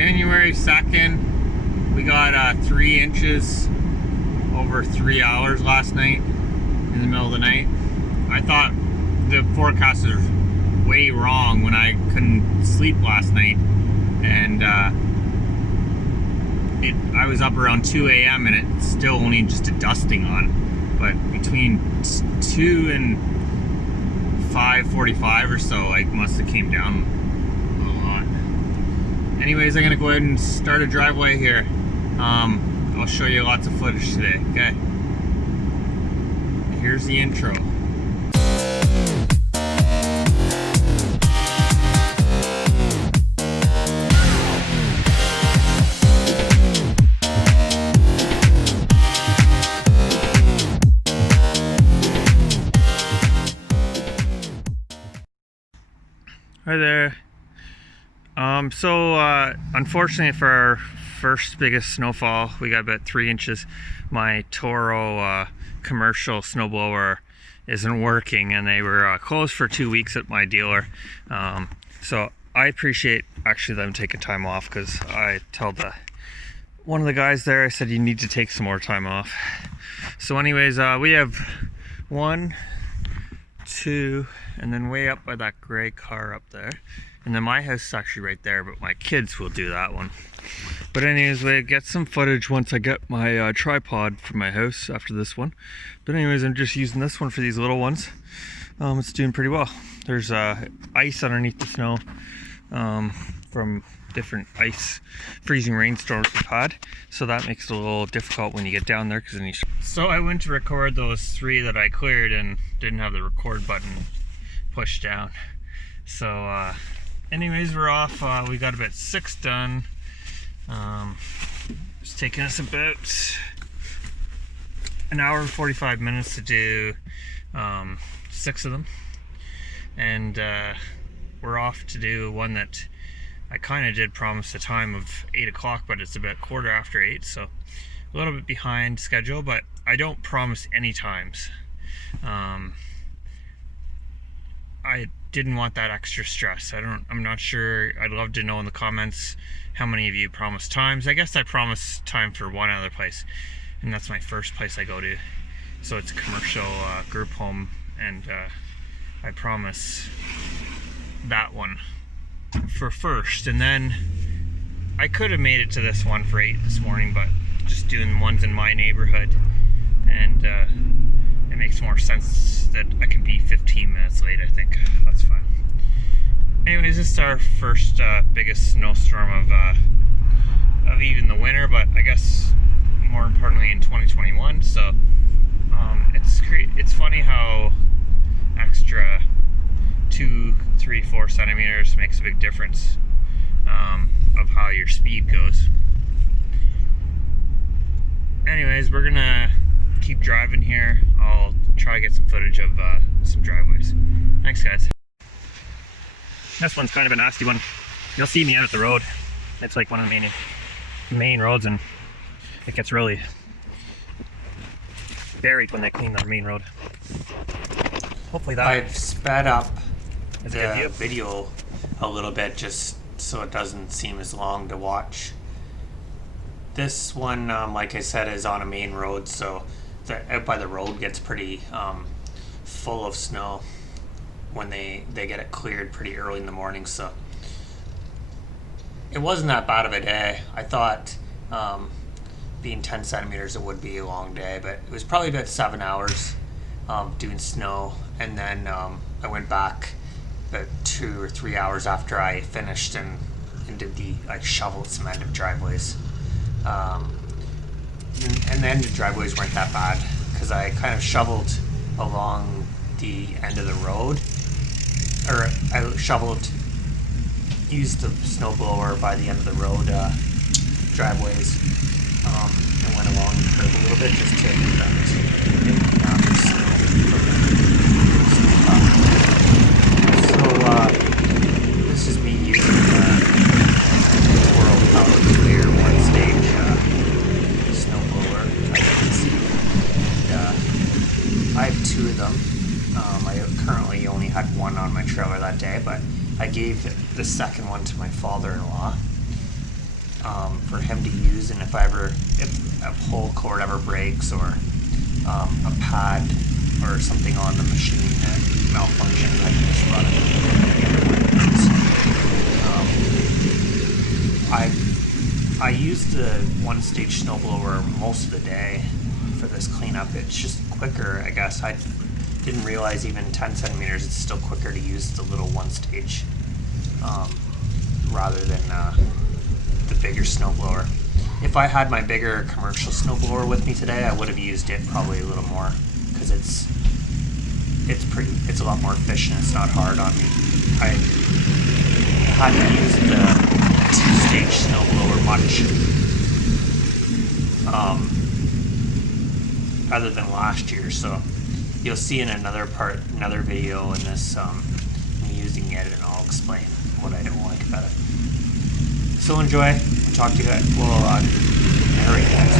January 2nd, we got 3 inches over 3 hours last night in the middle of the night. I thought the forecast was way wrong when I couldn't sleep last night, and I was up around 2 a.m. and it's still only just a dusting on, but between 2 and 5:45 or so, I must have came down a lot. Anyways, I'm gonna go ahead and start a driveway here. I'll show you lots of footage today. Okay, here's the intro. Hi there. Unfortunately for our first biggest snowfall, we got about 3 inches. My Toro commercial snowblower isn't working, and they were closed for 2 weeks at my dealer. So I appreciate actually them taking time off, because I told one of the guys there, I said, you need to take some more time off. So anyways, we have 1, 2, and then way up by that gray car up there, and then my house is actually right there, but my kids will do that one. But anyways, we get some footage once I get my tripod from my house after this one. But anyways, I'm just using this one for these little ones. It's doing pretty well. There's ice underneath the snow from different ice freezing rainstorms we've had, so that makes it a little difficult when you get down there, because then so I went to record those 3 that I cleared and didn't have the record button pushed down. So anyways, we're off. We got about 6 done. It's taking us about an hour and 45 minutes to do 6 of them, and we're off to do one that I kind of did promise a time of 8 o'clock, but it's about 8:15, so a little bit behind schedule, but I don't promise any times. I didn't want that extra stress. I'm not sure. I'd love to know in the comments how many of you promise times. I guess I promised time for one other place, and that's my first place I go to. So it's a commercial group home, and I promise that one for first, and then I could have made it to this one for 8 this morning, but just doing ones in my neighborhood, and it makes more sense that I can be 15 minutes late. I think that's fine. Anyways, this is our first biggest snowstorm of even the winter, but I guess more importantly in 2021. So it's funny how extra 2, 3, 4 centimeters makes a big difference of how your speed goes. Anyways, we're gonna keep driving here. I'll try to get some footage of some driveways. Thanks, guys. This one's kind of a nasty one. You'll see me out at the road. It's like one of the main roads, and it gets really buried when they clean the main road. Hopefully that... I've sped up the video a little bit just so it doesn't seem as long to watch. This one, like I said, is on a main road, so out by the road gets pretty full of snow when they get it cleared pretty early in the morning. So it wasn't that bad of a day. I thought being 10 centimeters it would be a long day, but it was probably about 7 hours doing snow, and then I went back about 2 or 3 hours after I finished and did I shoveled cemented driveways. And then the driveways weren't that bad, because I kind of shoveled along the end of the road, or I used the snowblower by the end of the road driveways, and went along the curb a little bit just to prevent the snow from so this is me using the Toro Power Clear 1-stage snowblower, I can see. And, I have 2 of them. I currently only had 1 on my trailer that day, but I gave the second one to my father-in-law, for him to use, and if a pull cord ever breaks or a pad or something on the machine that malfunctions, I can just run it. I use the one-stage snowblower most of the day for this cleanup. It's just quicker, I guess. I didn't realize even 10 centimeters, it's still quicker to use the little one-stage rather than the bigger snowblower. If I had my bigger commercial snowblower with me today, I would have used it probably a little more, because it's a lot more efficient. It's not hard on me. I hadn't used the two-stage snowblower much, other than last year. So you'll see in another video in this me using it, and I'll explain what I don't like about it. So enjoy. I'll talk to you guys. Well, narrate next.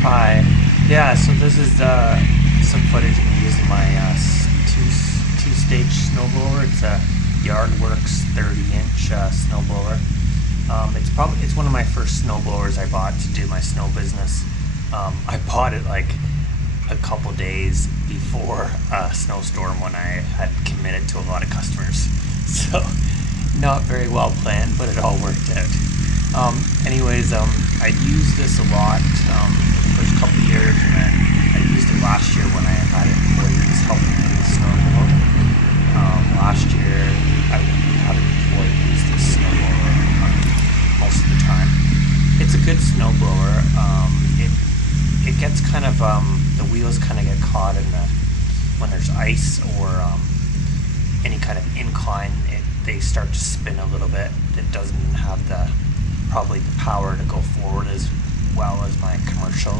Hi. Yeah, so this is some footage of me using my two-stage snowblower. It's a Yardworks 30-inch snowblower. It's one of my first snowblowers I bought to do my snow business. I bought it like a couple days before a snowstorm when I had committed to a lot of customers. So not very well planned, but it all worked out. Anyways, I used this a lot the first couple years, and then I used it last year when I had employees helping me with snowblower. Last year, I had an employee use this snowblower most of the time. It's a good snowblower. It gets kind of, the wheels kind of get caught in when there's ice or any kind of incline, they start to spin a little bit. It doesn't have probably the power to go forward as well as my commercial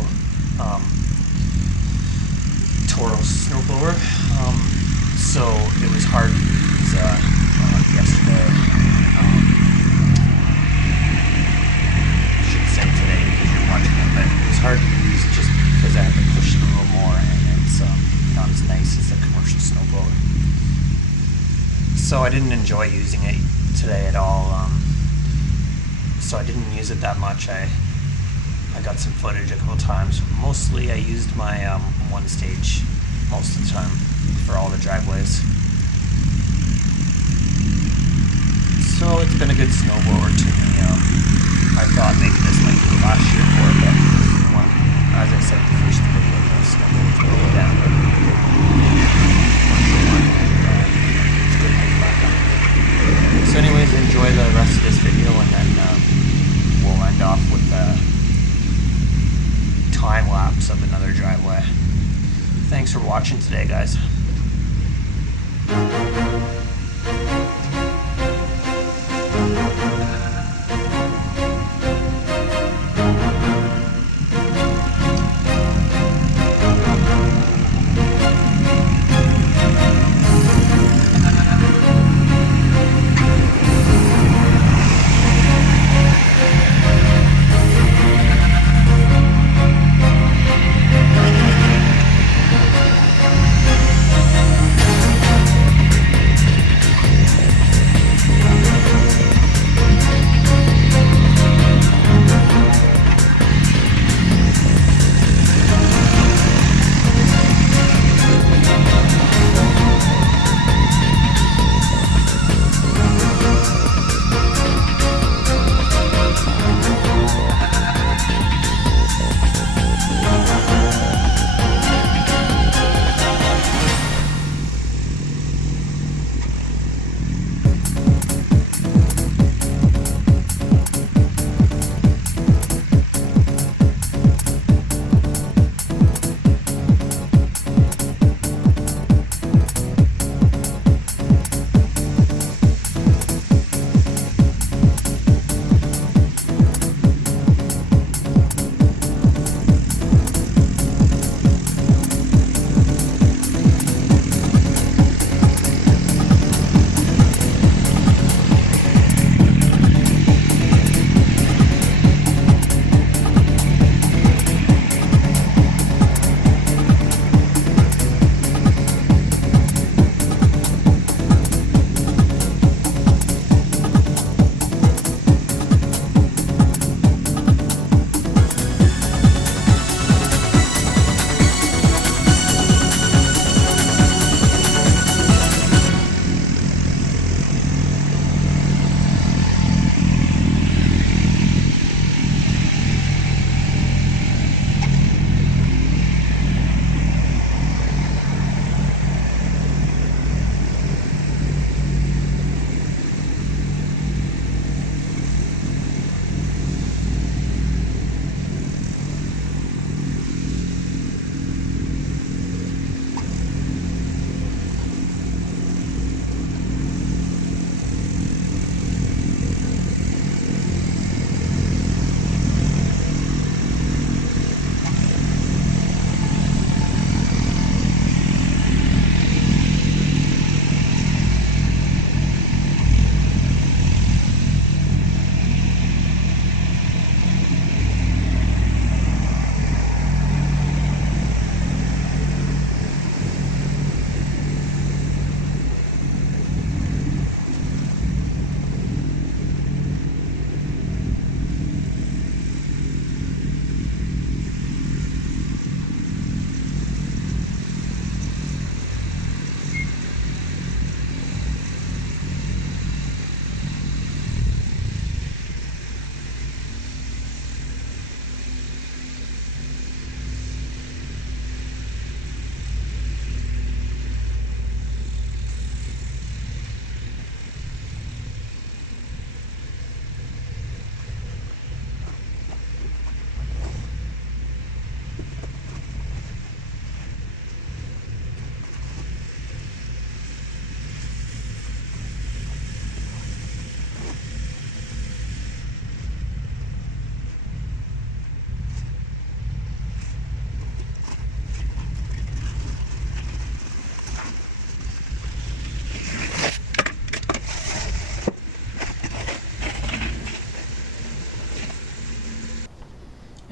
Toro snowblower. So it was hard to use yesterday. I should say today because you're watching it, but it was hard to use just because I had to push it a little more, and it's not as nice as a commercial snowblower. So I didn't enjoy using it today at all. So I didn't use it that much. I got some footage a couple times. Mostly I used my one stage most of the time for all the driveways. So it's been a good snowblower to me. I thought maybe this might be last year for it, but as I said, the first video of the snowblower really down. It's good to pick back up. So anyways, enjoy the rest of this video, and then we'll end off with a time lapse of another driveway. Thanks for watching today, guys.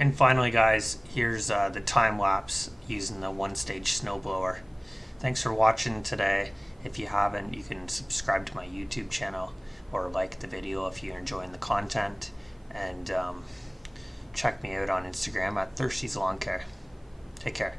And finally, guys, here's the time lapse using the one-stage snowblower. Thanks for watching today. If you haven't, you can subscribe to my YouTube channel or like the video if you're enjoying the content. And check me out on Instagram at Thirsty's Lawn Care. Take care.